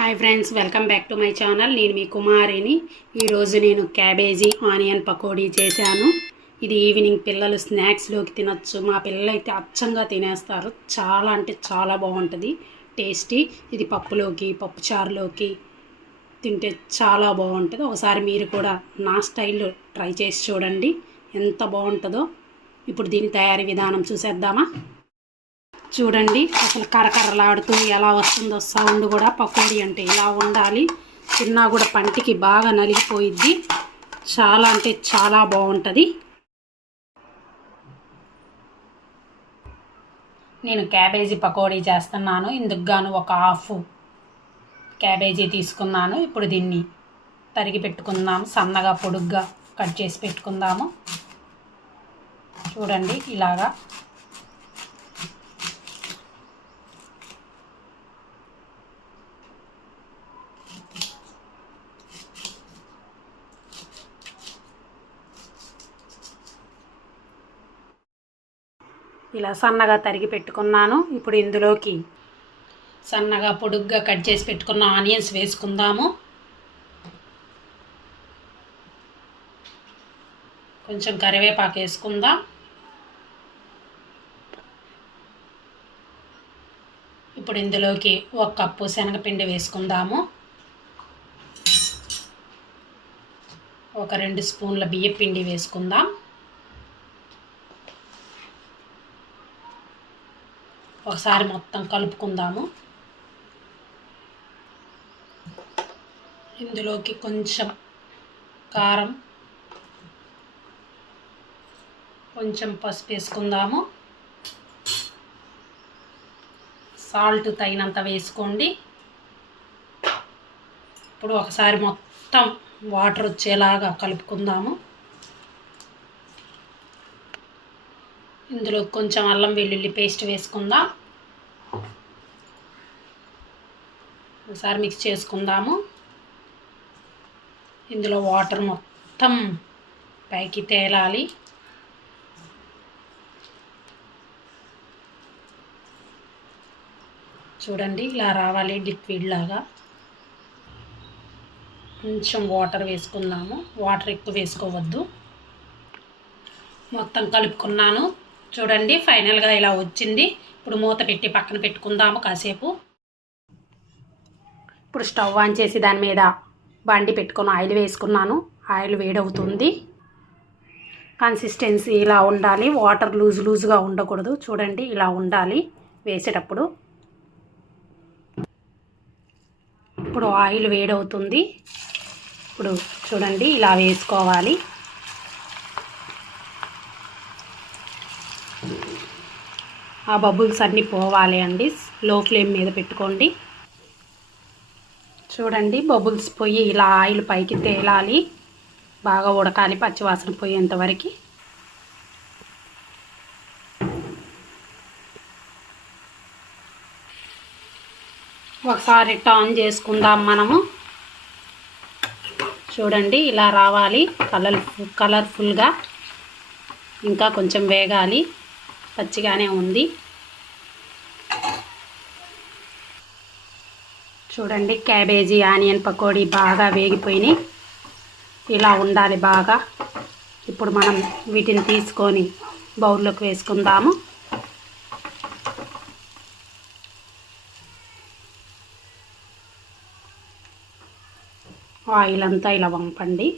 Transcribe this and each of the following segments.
Hi friends, welcome back to my channel. నేను మీ కుమారిని. ఈరోజు నేను క్యాబేజీ ఆనియన్ పకోడీ చేశాను. ఇది ఈవినింగ్ పిల్లలు స్నాక్స్లోకి తినొచ్చు. మా పిల్లలు అయితే అచ్చంగా తినేస్తారు. చాలా అంటే చాలా బాగుంటుంది, టేస్టీ. ఇది పప్పులోకి, పప్పుచారులోకి తింటే చాలా బాగుంటుంది. ఒకసారి మీరు కూడా నా స్టైల్లో ట్రై చేసి చూడండి, ఎంత బాగుంటుందో. ఇప్పుడు దీని తయారీ విధానం చూసేద్దామా? చూడండి, అసలు కరకరలాడుతూ ఎలా వస్తుందో సౌండ్ కూడా. పకోడీ అంటే ఇలా ఉండాలి. తిన్నా కూడా పంటికి బాగా నలిగిపోయిద్ది. చాలా అంటే చాలా బాగుంటుంది. నేను క్యాబేజీ పకోడీ చేస్తున్నాను. ఇందుకు గాను ఒక హాఫ్ క్యాబేజీ తీసుకున్నాను. ఇప్పుడు దీన్ని తరిగి పెట్టుకుందాము. సన్నగా పొడుగ్గా కట్ చేసి పెట్టుకుందాము. చూడండి, ఇలాగా ఇలా సన్నగా తరిగి పెట్టుకున్నాను. ఇప్పుడు ఇందులోకి సన్నగా పొడుగ్గా కట్ చేసి పెట్టుకున్న ఆనియన్స్ వేసుకుందాము. కొంచెం కరివేపాకు వేసుకుందాం. ఇప్పుడు ఇందులోకి 1 కప్పు శనగపిండి వేసుకుందాము. ఒక 2 స్పూన్ల బియ్యపిండి వేసుకుందాం. ఒకసారి మొత్తం కలుపుకుందాము. ఇందులోకి కొంచెం కారం, కొంచెం పసుపు వేసుకుందాము. సాల్ట్ తగినంత వేసుకోండి. ఇప్పుడు ఒకసారి మొత్తం వాటర్ వచ్చేలాగా కలుపుకుందాము. ఇందులో కొంచెం అల్లం వెల్లుల్లి పేస్ట్ వేసుకుందాం. ఒకసారి మిక్స్ చేసుకుందాము. ఇందులో వాటర్ మొత్తం పైకి తేలాలి. చూడండి, ఇలా రావాలి, లిక్విడ్ లాగా. కొంచెం వాటర్ వేసుకుందాము. వాటర్ ఎక్కువ వేసుకోవద్దు. మొత్తం కలుపుకున్నాను. చూడండి, ఫైనల్గా ఇలా వచ్చింది. ఇప్పుడు మూత పెట్టి పక్కన పెట్టుకుందాము కాసేపు. ఇప్పుడు స్టవ్ ఆన్ చేసి దాని మీద బండి పెట్టుకొని ఆయిల్ వేసుకున్నాను. ఆయిల్ వేడవుతుంది. కన్సిస్టెన్సీ ఇలా ఉండాలి. వాటర్ లూజ్గా ఉండకూడదు. చూడండి, ఇలా ఉండాలి వేసేటప్పుడు. ఇప్పుడు ఆయిల్ వేడవుతుంది. ఇప్పుడు చూడండి, ఇలా వేసుకోవాలి. ఆ బబుల్స్ అన్నీ పోవాలి అండి. లో ఫ్లేమ్ మీద పెట్టుకోండి. చూడండి, బబుల్స్ పోయి ఇలా ఆయిల్ పైకి తేలాలి. బాగా ఉడకాలి, పచ్చివాసన పోయేంతవరకు. ఒకసారి టర్న్ చేసుకుందాం మనము. చూడండి, ఇలా రావాలి కలర్ఫుల్గా. ఇంకా కొంచెం వేగాలి, పచ్చిగానే ఉంది. చూడండి, క్యాబేజీ ఆనియన్ పకోడీ బాగా వేగిపోయినాయి. ఇలా ఉండాలి బాగా. ఇప్పుడు మనం వీటిని తీసుకొని బౌల్లోకి వేసుకుందాము. ఆయిల్ అంతా ఇలా వంపండి.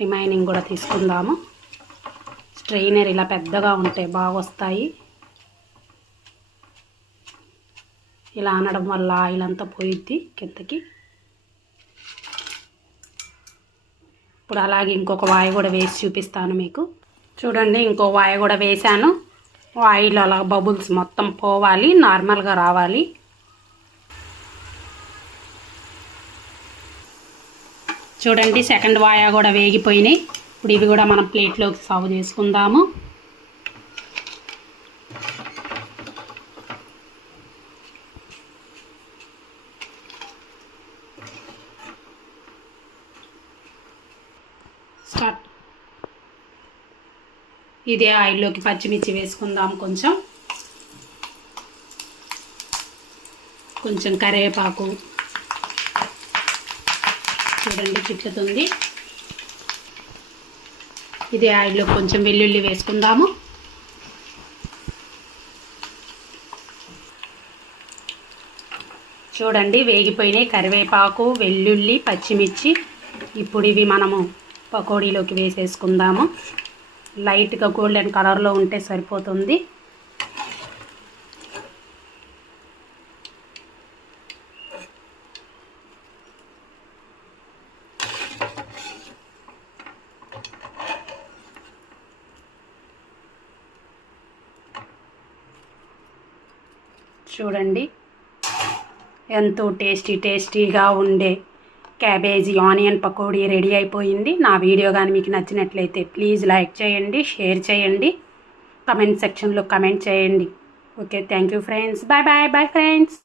రిమైనింగ్ కూడా తీసుకుందాము. స్ట్రెయినర్ ఇలా పెద్దగా ఉంటే బాగా వస్తాయి. ఇలా అనడం వల్ల ఆయిల్ అంతా పోయిద్ది కిందకి. ఇప్పుడు అలాగే ఇంకొక వాయి కూడా వేసి చూపిస్తాను మీకు. చూడండి, ఇంకో వాయి కూడా వేసాను. ఆయిల్ అలా బబుల్స్ మొత్తం పోవాలి, నార్మల్గా రావాలి. చూడండి, సెకండ్ వాయా కూడా వేగిపోయినాయి. ఇప్పుడు ఇవి కూడా మనం ప్లేట్లోకి సర్వ్ చేసుకుందాము. స్టార్ట్. ఇదే ఆయిల్లోకి పచ్చిమిర్చి వేసుకుందాం కొంచెం. కొంచెం కరివేపాకు చూడండి చిట్లుతుంది. ఇది ఆయిల్లో కొంచెం వెల్లుల్లి వేసుకుందాము. చూడండి వేగిపోయినాయి కరివేపాకు, వెల్లుల్లి, పచ్చిమిర్చి. ఇప్పుడు ఇవి మనము పకోడీలోకి వేసేసుకుందాము. లైట్గా గోల్డెన్ కలర్లో ఉంటే సరిపోతుంది. చూడండి ఎంతో టేస్టీగా ఉండే క్యాబేజీ ఆనియన్ పకోడీ రెడీ అయిపోయింది. నా వీడియో కానీ మీకు నచ్చినట్లయితే ప్లీజ్ లైక్ చేయండి, షేర్ చేయండి, కమెంట్ సెక్షన్లో కమెంట్ చేయండి. Okay, thank you friends. Bye friends.